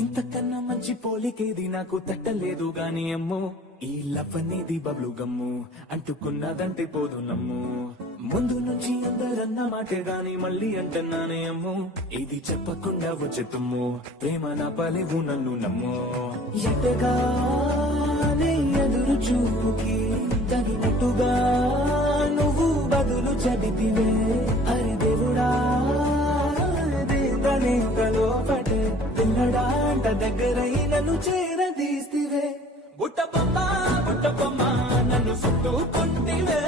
ఇంతకన్నా మంచి పోలికేది నాకు తట్టలేదు గాని అమ్మో ఈ లవ్ అనేది బబ్లు గమ్ము అంటుకున్నదంటే పోదు నమ్ము ముందు నుంచి అందరన్న మాటే గాని మళ్ళీ అంటున్నానే అమ్ము ఇది చెప్పకుండా వచ్చే తుమ్ము ప్రేమ నా పలేవు నన్ను నమ్ము ఎటగానే ఎదురు చూపుకి తగినట్టుగా నువ్వు బదులు చెబితివే అరే దేవుడా లోపటే పిల్లడాంట దగ్గరై నన్ను చేరదీస్తివే బుట్ట బొమ్మ నన్ను చుట్టుకుంటివే